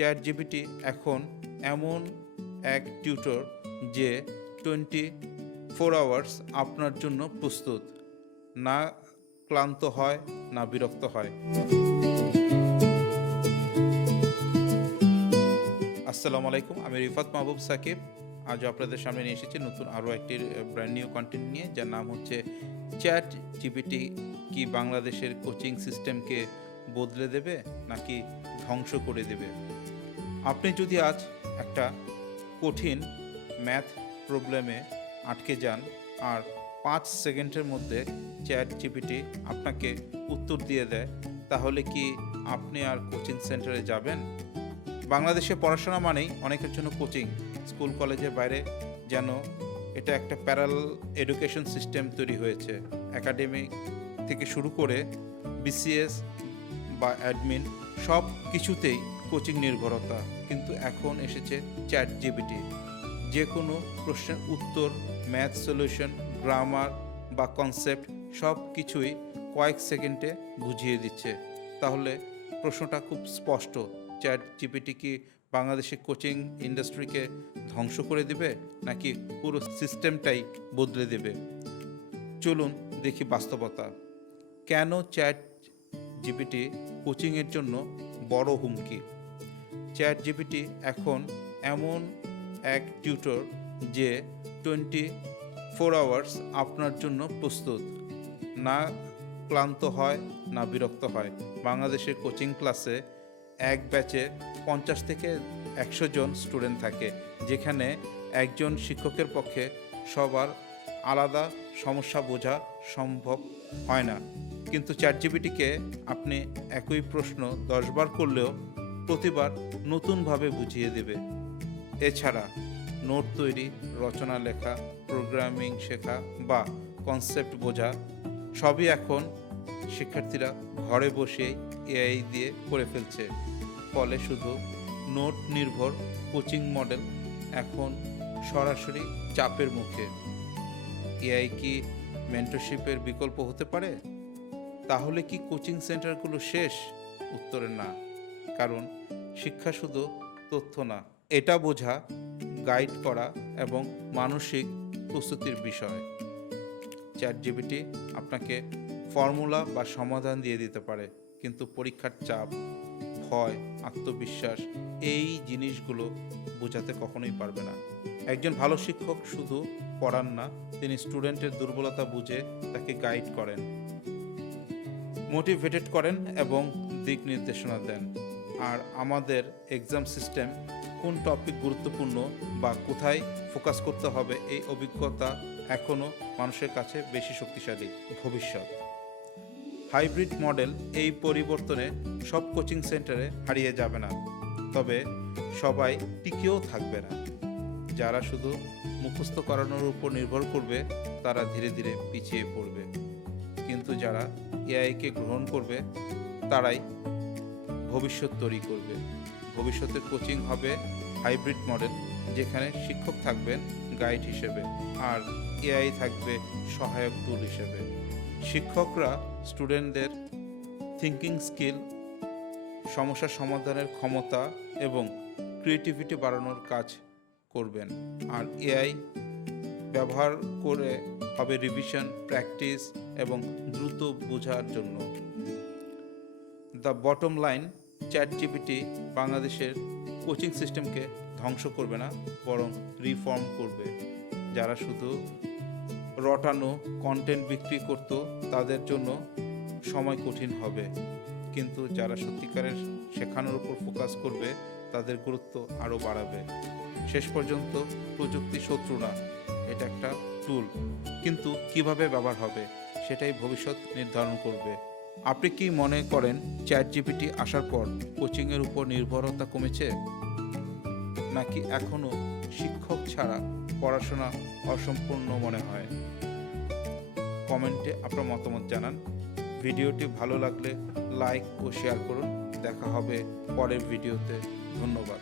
ChatGPT এখন এমন এক টিউটর যে 24 আওয়ার্স আপনার জন্য প্রস্তুত, না ক্লান্ত হয় না বিরক্ত হয়। আসসালামু আলাইকুম, আমি রিফাত মাহবুব সাকিব। আজ আপনাদের সামনে নিয়ে এসেছি নতুন আরও একটি ব্র্যান্ড নিউ কন্টেন্ট নিয়ে, যার নাম হচ্ছে ChatGPT কি বাংলাদেশের কোচিং সিস্টেমকে বদলে দেবে নাকি ধ্বংস করে দেবে। আপনি যদি আজ একটা কঠিন ম্যাথ প্রবলেমে আটকে যান আর 5 সেকেন্ডের মধ্যে ChatGPT আপনাকে উত্তর দিয়ে দেয়, তাহলে কি আপনি আর কোচিং সেন্টারে যাবেন? বাংলাদেশে পড়াশোনা মানেই অনেকের জন্য কোচিং। স্কুল কলেজের বাইরে যেন এটা একটা প্যারালাল এডুকেশন সিস্টেম তৈরি হয়েছে। একাডেমিক থেকে শুরু করে বিসিএস বা অ্যাডমিন সব কিছুতেই কোচিং নির্ভরতা। কিন্তু এখন এসেছে ChatGPT, যে কোনো প্রশ্নের উত্তর, ম্যাথ সলিউশন, গ্রামার বা কনসেপ্ট সব কিছুই কয়েক সেকেন্ডে বুঝিয়ে দিচ্ছে। তাহলে প্রশ্নটা খুব স্পষ্ট, ChatGPT কি বাংলাদেশের কোচিং ইন্ডাস্ট্রিকে ধ্বংস করে দেবে নাকি পুরো সিস্টেমটাই বদলে দেবে? চলুন দেখি বাস্তবতা। কেন ChatGPT কোচিংয়ের জন্য বড় হুমকি? ChatGPT এখন এমন এক টিউটর যে 24 আওয়ার্স আপনার জন্য প্রস্তুত, না ক্লান্ত হয় না বিরক্ত হয়। বাংলাদেশের কোচিং ক্লাসে এক ব্যাচে 50 থেকে 100 জন স্টুডেন্ট থাকে, যেখানে একজন শিক্ষকের পক্ষে সবার আলাদা সমস্যা বোঝা সম্ভব হয় না। কিন্তু ChatGPTকে আপনি একই প্রশ্ন 10 বার করলেও প্রতিবার নতুনভাবে বুঝিয়ে দেবে। এছাড়া নোট তৈরি, রচনা লেখা, প্রোগ্রামিং শেখা বা কনসেপ্ট বোঝা সবই এখন শিক্ষার্থীরা ঘরে বসেই এআই দিয়ে করে ফেলছে। ফলে শুধু নোট নির্ভর কোচিং মডেল এখন সরাসরি চাপের মুখে। এআই কি মেন্টরশিপের বিকল্প হতে পারে? তাহলে কি কোচিং সেন্টারগুলো শেষ? উত্তরে না, কারণ শিক্ষা শুধু তথ্য না, এটা বোঝা, গাইড করা এবং মানসিক প্রস্তুতির বিষয়। ChatGPT আপনাকে ফর্মুলা বা সমাধান দিয়ে দিতে পারে, কিন্তু পরীক্ষার চাপ, ভয়, আত্মবিশ্বাস এই জিনিসগুলো বোঝাতে কখনোই পারবে না। একজন ভালো শিক্ষক শুধু পড়ান না, তিনি স্টুডেন্টের দুর্বলতা বুঝে তাকে গাইড করেন, মোটিভেটেড করেন এবং দিক নির্দেশনা দেন। আর আমাদের এক্সাম সিস্টেম কোন টপিক গুরুত্বপূর্ণ বা কোথায় ফোকাস করতে হবে, এই অভিজ্ঞতা এখনও মানুষের কাছে বেশি শক্তিশালী। ভবিষ্যৎ হাইব্রিড মডেল এই পরিবর্তনে সব কোচিং সেন্টারে হারিয়ে যাবে না, তবে সবাই টিকেও থাকবে না। যারা শুধু মুখস্থ করানোর উপর নির্ভর করবে তারা ধীরে ধীরে পিছিয়ে পড়বে, কিন্তু যারা এআইকে গ্রহণ করবে তারাই ভবিষ্যৎ তৈরি করবে। ভবিষ্যতের কোচিং হবে হাইব্রিড মডেল, যেখানে শিক্ষক থাকবেন গাইড হিসেবে আর এআই থাকবে সহায়ক টুল হিসেবে। শিক্ষকরা স্টুডেন্টদের থিঙ্কিং স্কিল, সমস্যা সমাধানের ক্ষমতা এবং ক্রিয়েটিভিটি বাড়ানোর কাজ করবেন, আর এআই ব্যবহার করে হবে রিভিশন, প্র্যাকটিস এবং দ্রুত বোঝার জন্য। দ্য বটম লাইন, ChatGPT বাংলাদেশের কোচিং সিস্টেমকে ধ্বংস করবে না, বরং রিফর্ম করবে। যারা শুধু রটানো কন্টেন্ট বিক্রি করত তাদের জন্য সময় কঠিন হবে, কিন্তু যারা সত্যিকারের শেখানোর উপর ফোকাস করবে তাদের গুরুত্ব আরও বাড়াবে। শেষ পর্যন্ত প্রযুক্তি শত্রু না, এটা একটা টুল, কিন্তু কিভাবে ব্যবহার হবে সেটাই ভবিষ্যৎ নির্ধারণ করবে। আপনি কি মনে করেন ChatGPT আসার পর কোচিংয়ের উপর নির্ভরতা কমেছে, নাকি এখনও শিক্ষক ছাড়া পড়াশোনা অসম্পূর্ণ মনে হয়? কমেন্টে আপনার মতামত জানান। ভিডিওটি ভালো লাগলে লাইক ও শেয়ার করুন। দেখা হবে পরের ভিডিওতে। ধন্যবাদ।